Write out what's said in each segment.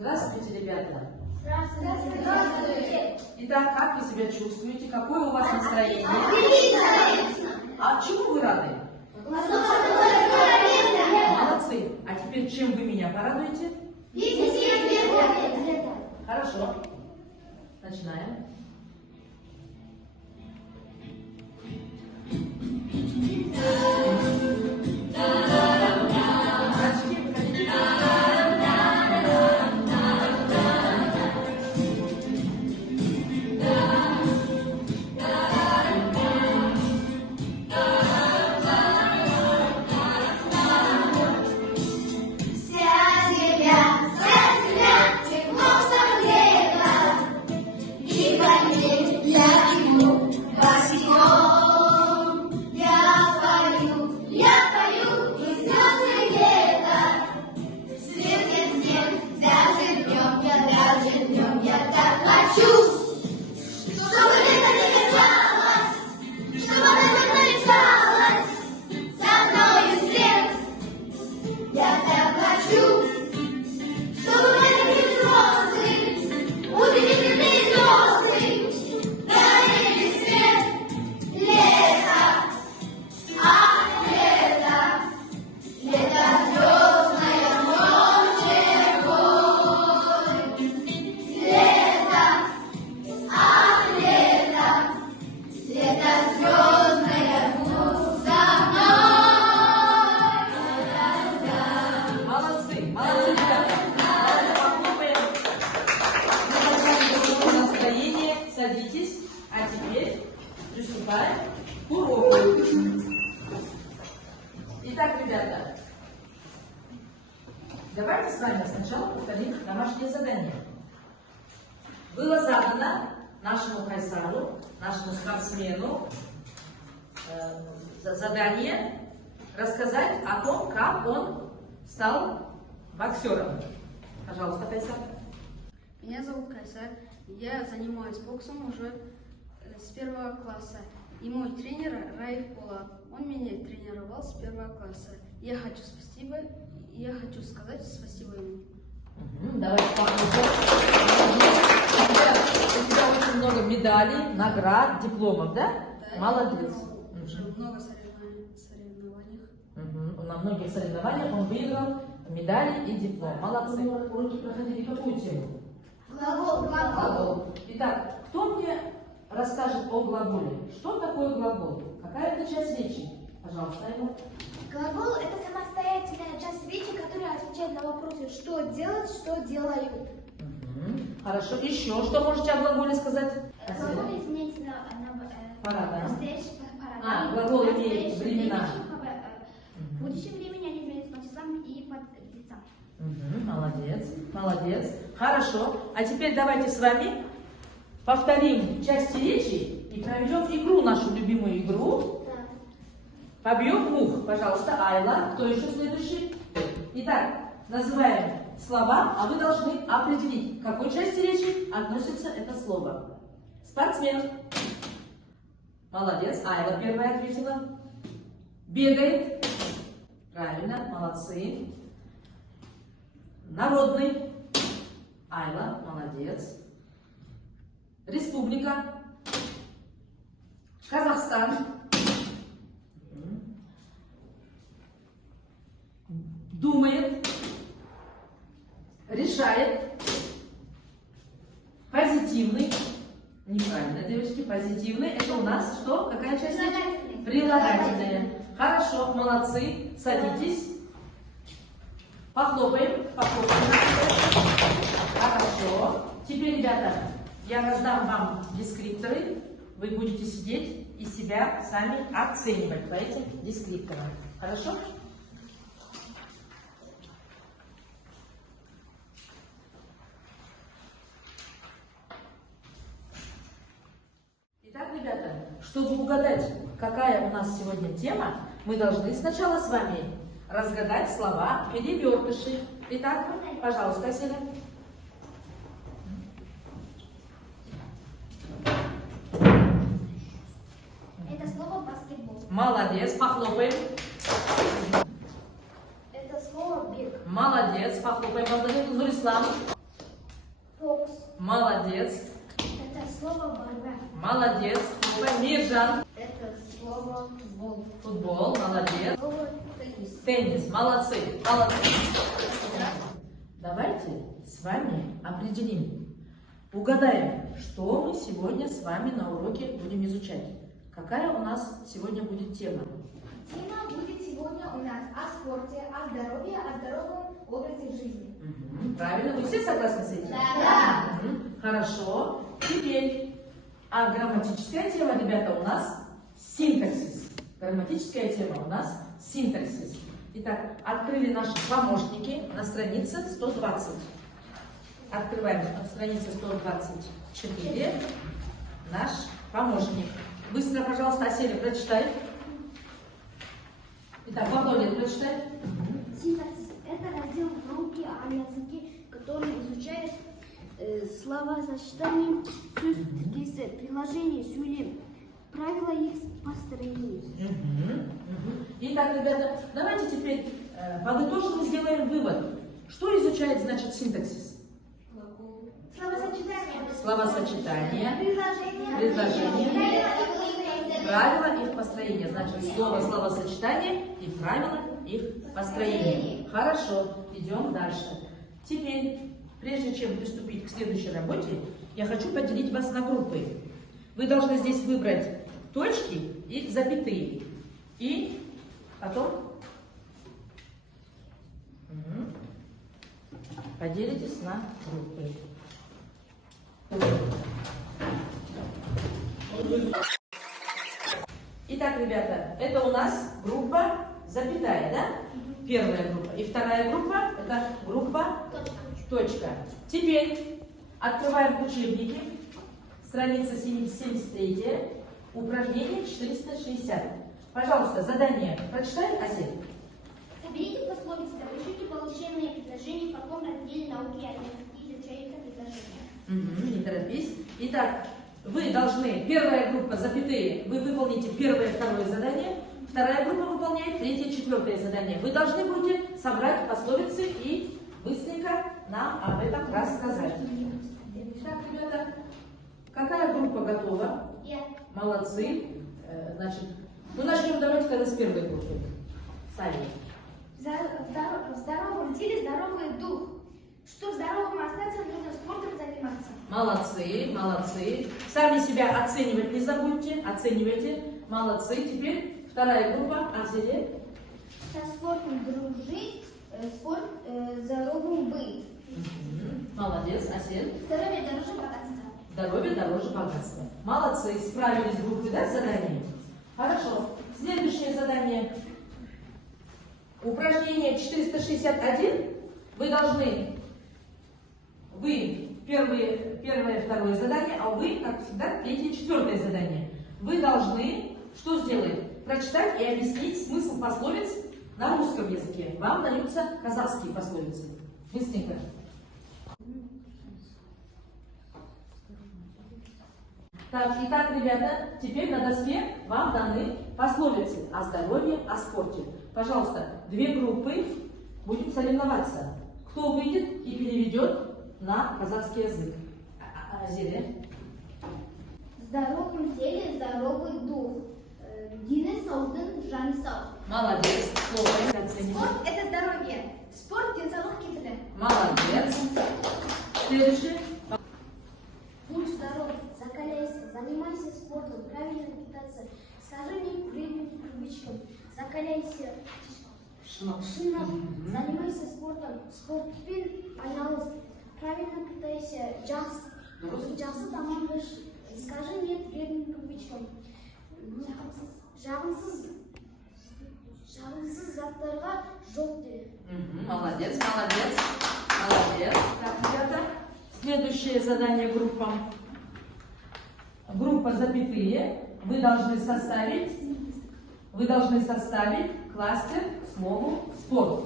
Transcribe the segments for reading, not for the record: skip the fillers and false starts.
Здравствуйте, ребята! Здравствуйте! Здравствуйте! Итак, как вы себя чувствуете? Какое у вас настроение? Отлично! А чему вы рады? Молодцы! А теперь чем вы меня порадуете? Хорошо. Начинаем. Садитесь, а теперь приступаем к уроку. Итак, ребята, давайте с вами сначала повторим домашнее задание. Было задано нашему Кайсару, нашему спортсмену, задание рассказать о том, как он стал боксером. Пожалуйста, Кайсар. Меня зовут Кайсар. Я занимаюсь боксом уже с 1 класса. И мой тренер Раиф Пола, он меня тренировал с 1 класса. Я хочу сказать спасибо ему. Давайте похлопаем. У тебя очень много медалей, наград, дипломов, да? Да, Молодец. Много соревнований. На многих соревнованиях он выиграл медали и диплом. Молодцы. Уроки проходили какую тему? Глагол. Итак, кто мне расскажет о глаголе? Что такое глагол? Какая это часть речи? Пожалуйста, Айла. Глагол – это самостоятельная часть речи, которая отвечает на вопросы «что делать», «что делают». Хорошо. Еще что можете о глаголе сказать? Глагол изменяется на Пора, да? пора. Глагол имеет времена. В будущем времени они изменяются по числам и по лицам. Молодец, молодец. Хорошо. А теперь давайте с вами повторим части речи и проведем игру, нашу любимую игру. Побьем мух. Пожалуйста, Айла. Кто еще следующий? Итак, называем слова, а вы должны определить, к какой части речи относится это слово. Спортсмен. Молодец. Айла первая ответила. Бегает. Правильно, молодцы. Народный. Айла, молодец. Республика. Казахстан. Думает. Решает. Позитивный. Неправильно, девочки. Позитивный. Это у нас что? Какая часть? Прилагательные. Хорошо, молодцы. Садитесь. Похлопаем. Хорошо. Теперь, ребята, я раздам вам дескрипторы. Вы будете сидеть и себя сами оценивать по этим дескрипторам. Хорошо? Итак, ребята, чтобы угадать, какая у нас сегодня тема, мы должны сначала с вами разгадать слова перевертыши. Итак, пожалуйста, Селя. Молодец, похлопаем. Это слово бег. Молодец, похлопаем. Нурислам. Молодец. Это слово борьба. Молодец. Миржан. Это слово футбол. Футбол. Молодец. Слово теннис. Теннис. Молодцы. Молодцы. Давайте с вами определим, угадаем, что мы сегодня с вами на уроке будем изучать. Какая у нас сегодня будет тема? Тема будет сегодня у нас о спорте, о здоровье, о здоровом образе жизни. Правильно. Вы все согласны с этим? Да. Хорошо. Теперь, а грамматическая тема, ребята, у нас синтаксис. Грамматическая тема у нас синтаксис. Итак, открыли наши помощники на странице 120. Открываем страницу 124. Наш помощник. Быстро, пожалуйста, Аселя, прочитай. Итак, Павловна, прочитай. Синтаксис – это раздел в науке о языке, который изучает словосочетания, сюрпризы, предложения, сөйлем, правила их построения. Итак, ребята, давайте теперь подытожим и сделаем вывод. Что изучает, значит, синтаксис? Словосочетание. Словосочетание, Предложение. правила их построения. Значит, словосочетание и правила их построения. Хорошо, идем дальше. Теперь, прежде чем приступить к следующей работе, я хочу поделить вас на группы. Вы должны здесь выбрать точки и запятые. И потом поделитесь на группы. Итак, ребята, это у нас группа запятая, да? Первая группа. И вторая группа – это группа точка. Теперь открываем учебники. Страница 73, упражнение 460. Пожалуйста, задание прочитай, Асель. Соберите пословицы, допишите полученные предложения, в каком разделе науки о языке изучается предложение. Не торопись. Итак, вы должны, первая группа, запятые, вы выполните первое, второе задание, вторая группа выполняет третье, четвертое задание. Вы должны будете собрать пословицы и быстренько нам об этом рассказать. Итак, ребята, какая группа готова? Я. Молодцы. Значит, ну начнем давайте тогда с первой группы. Сами. В здоровом теле здоровый дух. Чтобы здоровым остаться, нужно спортом заниматься. Молодцы, молодцы. Сами себя оценивать не забудьте. Оценивайте. Молодцы. Теперь вторая группа. Асель. Со спортом дружить, спорт здоровым быть. Молодец, Асель. Здоровье дороже богатства. Здоровье дороже богатства. Молодцы. Справились группы, да, с заданием? Хорошо. Следующее задание. Упражнение 461. Вы должны, первое, второе задание, а вы, как всегда, третье, четвертое задание. Вы должны что сделать? Прочитать и объяснить смысл пословиц на русском языке. Вам даются казахские пословицы. Быстренько. Так, итак, ребята, теперь на доске вам даны пословицы о здоровье, о спорте. Пожалуйста, две группы будем соревноваться. Кто выйдет и переведет на казахский язык? Зеля. В здоровом теле здоровый дух. Дины саудын, жаны сау. Молодец. Слово оценим. Спорт – это здоровье. Спорт – денсаулық келтіреді. Молодец. Следующий. Будь здоров, закаляйся, занимайся спортом, правильно питаться. Скажи не вредным привычкам, закаляйся шином, занимайся спортом, спортпен айналыс, правильно питайся, жақсы тамақ іш, скажи нет вредным привычкам. Жағымсыз заттарға жоқ де. Молодец, молодец, молодец. Так, ребята, следующее задание группам. Группа запятые. Вы должны составить кластер к слову спорт.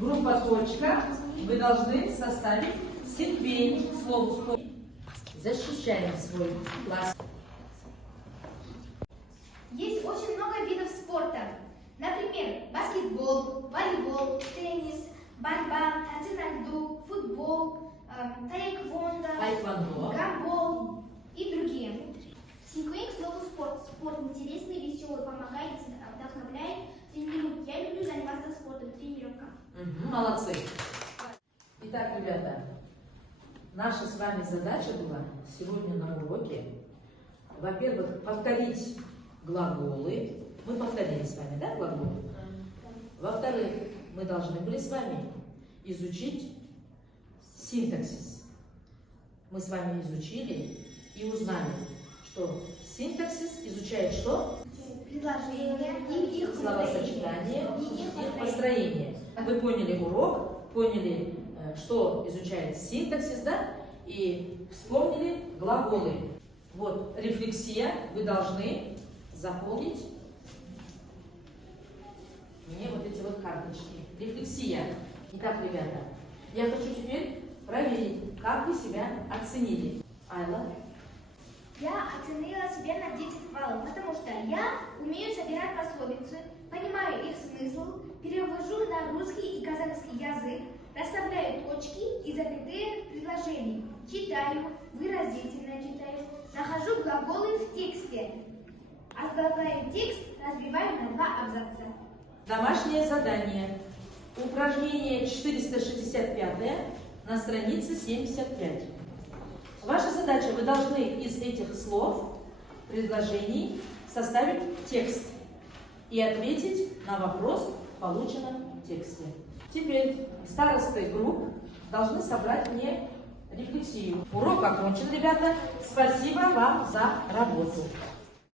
Группа точка. Вы должны составить синхрень к слову спорт. Защищаем свой кластер. Есть очень много видов спорта. Например, баскетбол, волейбол, теннис, борьба, танцы на льду, футбол, таэквондо, гандбол и другие. Синкуинг слово спорт. Спорт интересный, веселый, помогает, вдохновляет, тренирует. Я люблю заниматься спортом, тренировка. Молодцы. Итак, ребята, наша с вами задача была сегодня на уроке, во-первых, повторить глаголы. Мы повторили с вами, да, глаголы? Во-вторых, мы должны были с вами изучить синтаксис. Мы с вами изучили и узнали, что синтаксис изучает что? Предложения и их Словосочетание и их построение. Вы поняли урок, поняли, что изучает синтаксис, да? И вспомнили глаголы. Вот, рефлексия, вы должны заполнить мне вот эти вот карточки. Рефлексия. Итак, ребята, я хочу теперь проверить, как вы себя оценили. Айла? Я оценила себя на 10 баллов, потому что я умею собирать пословицы, понимаю их смысл, перевожу на русский и казахский язык, расставляю точки и запятые в предложении, читаю, выразительно читаю, нахожу глаголы в тексте, озаглавляю текст, разбиваю на 2 абзаца. Домашнее задание. Упражнение 465 на странице 75. Ваша задача, вы должны из этих слов, предложений составить текст и ответить на вопрос в полученном тексте. Теперь старосты групп должны собрать мне рефлексию. Урок окончен, ребята. Спасибо вам за работу.